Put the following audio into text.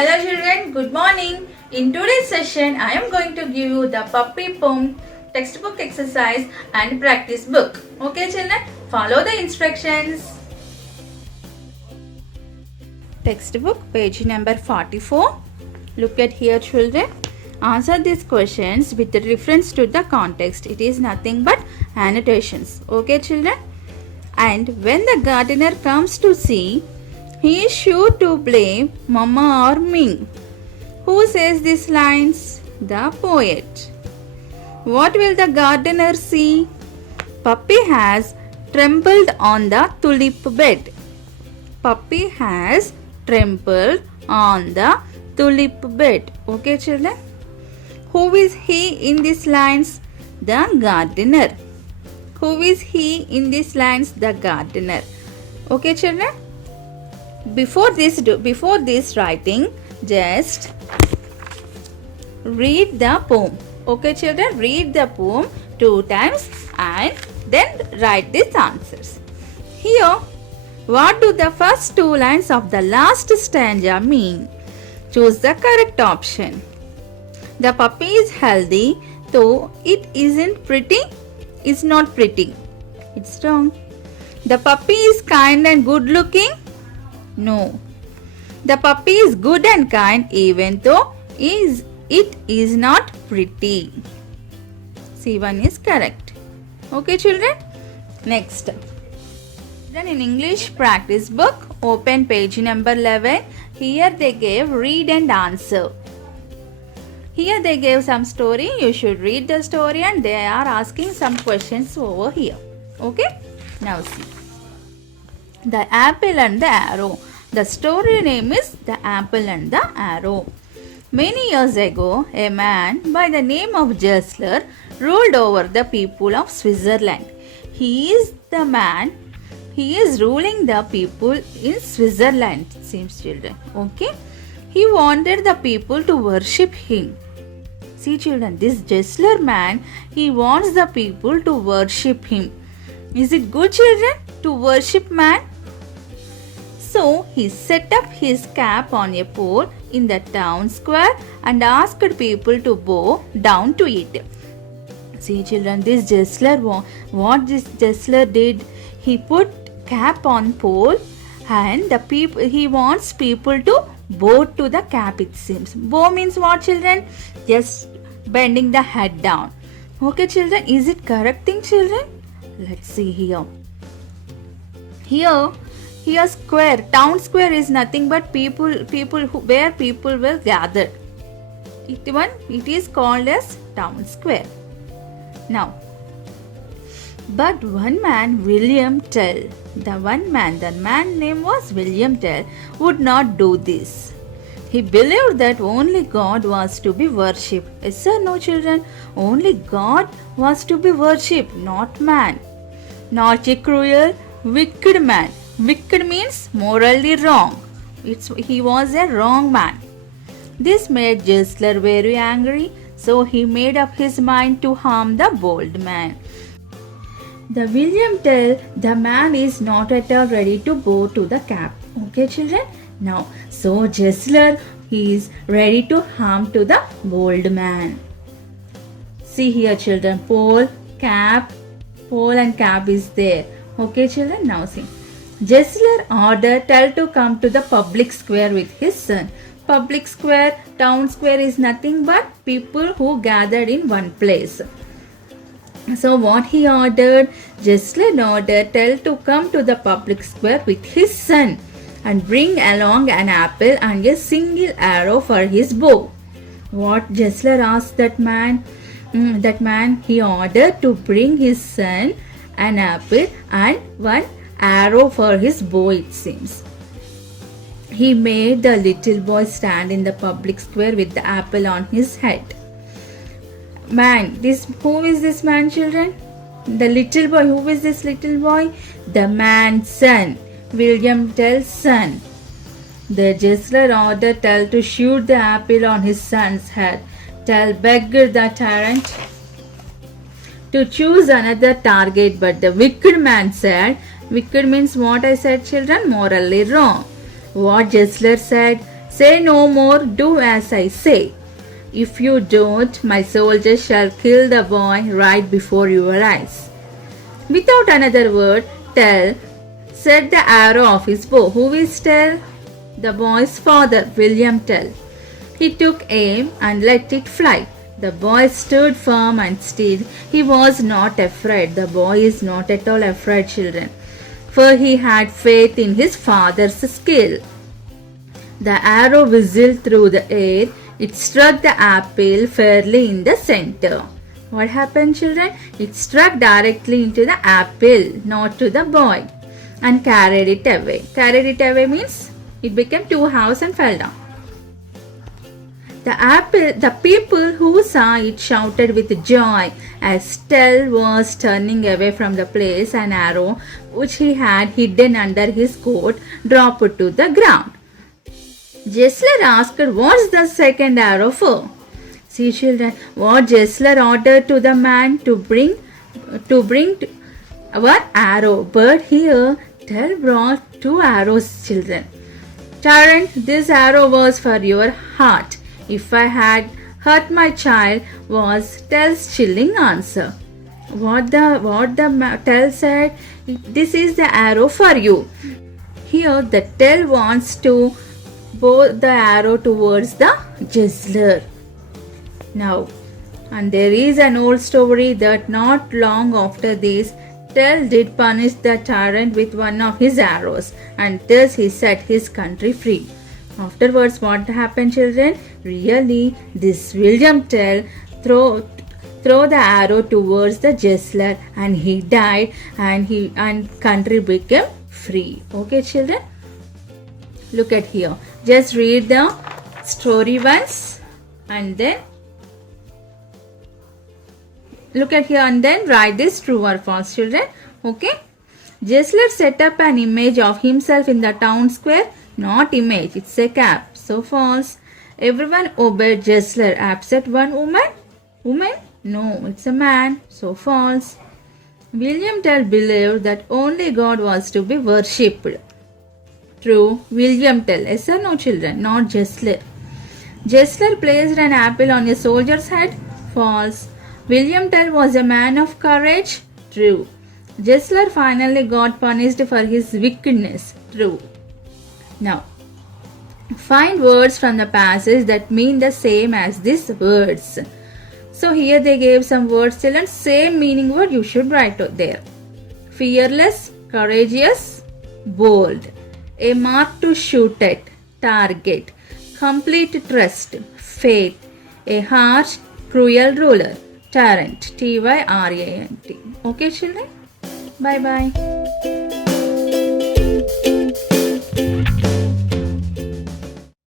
Hello children, good morning. In today's session, I am going to give you the puppy poem, textbook exercise and practice book. Okay children, follow the instructions. Textbook page number 44. Look at here children. Answer these questions with reference to the context. It is nothing but annotations. Okay children. And when the gardener comes to see, he is sure to blame Mama or me. Who says these lines? The poet. What will the gardener see? Puppy has trembled on the tulip bed. Puppy has trembled on the tulip bed. Okay children? Who is he in these lines? The gardener. Who is he in these lines? The gardener. Okay children? Before this writing, just read the poem. Okay children, read the poem 2 times and then write these answers. Here, what do the first 2 lines of the last stanza mean? Choose the correct option. The puppy is healthy, though it isn't pretty. It's not pretty. It's wrong. The puppy is kind and good looking. No. The puppy is good and kind even though it is not pretty. C1 is correct. Okay children? Next. Then in English practice book, open page number 11. Here they gave read and answer. Here they gave some story. You should read the story and they are asking some questions over here. Okay? Now see. The apple and the arrow. The story name is The Apple and the Arrow. Many years ago, a man by the name of Gessler ruled over the people of Switzerland. He is ruling the people in Switzerland, seems children. Okay? He wanted the people to worship him. See children, this Gessler man, he wants the people to worship him. Is it good children to worship man? So he set up his cap on a pole in the town square and asked people to bow down to it. See children, this Gessler, what this Gessler did, he put cap on pole and he wants people to bow to the cap, it seems. Bow means what children? Just bending the head down. Okay children, is it correct thing children? Let's see here. Here square, town square is nothing but where people will gather. It is called as town square. Now, but one man, William Tell, the man name was William Tell, would not do this. He believed that only God was to be worshipped. Yes or no children? Only God was to be worshipped, not man. Not a cruel, wicked man. Wicked means morally wrong. He was a wrong man. This made Gessler very angry, so he made up his mind to harm the bold man. The William Tell, the man is not at all ready to bow to the cap. Okay children? Now, so Gessler, he is ready to harm to the bold man. See here children, pole and cap is there. Okay children? Now see. Gessler ordered Tell to come to the public square with his son. Public square, town square is nothing but people who gathered in one place. So what he ordered? Gessler ordered Tell to come to the public square with his son and bring along an apple and a single arrow for his bow. What Gessler asked that man? He ordered to bring his son an apple and one arrow for his bow, it seems. He made the little boy stand in the public square with the apple on his head. Who is this man children? The little boy. Who is this little boy? The man's son, William Tell's son. The Gessler ordered Tell to shoot the apple on his son's head. Tell begged the tyrant to choose another target, but the wicked man said, wicked means what I said children? Morally wrong. What Gessler said? Say no more, do as I say. If you don't, my soldiers shall kill the boy right before your eyes. Without another word, Tell set the arrow of his bow. Who is Tell? The boy's father, William Tell. He took aim and let it fly. The boy stood firm and still. He was not afraid. The boy is not at all afraid, children, for he had faith in his father's skill. The arrow whistled through the air. It struck the apple fairly in the center. What happened, children? It struck directly into the apple, not to the boy, and carried it away. Carried it away means it became two halves and fell down. The people who saw it shouted with joy as Tell was turning away from the place. An arrow which he had hidden under his coat dropped to the ground. Jessler asked, "What's the second arrow for?" See, children, what Jessler ordered to the man to bring our arrow. But here Tell brought two arrows, children. Tyrant, this arrow was for your heart. If I had hurt my child, was Tell's chilling answer. What the Tell said, this is the arrow for you. Here the Tell wants to bow the arrow towards the Jessler. Now, and there is an old story that not long after this, Tell did punish the tyrant with one of his arrows, and thus he set his country free. Afterwards, what happened, children? Really, this William Tell throw the arrow towards the Jessler, and he died, and country became free. Okay, children. Look at here. Just read the story once, and then look at here, and then write this true or false, children. Okay. Jessler set up an image of himself in the town square. Not image, it's a cap. So false. Everyone obeyed Jessler except one woman. Woman? No, it's a man. So false. William Tell believed that only God was to be worshipped. True. William Tell. Yes or no, children? Not Jessler. Jessler placed an apple on a soldier's head. False. William Tell was a man of courage. True. Jessler finally got punished for his wickedness. True. Now, find words from the passage that mean the same as these words. So here they gave some words, children. Same meaning word you should write out there. Fearless, courageous, bold. A mark to shoot at, target. Complete trust, faith. A harsh, cruel ruler, tyrant. Tyrant. Okay, children? Bye-bye.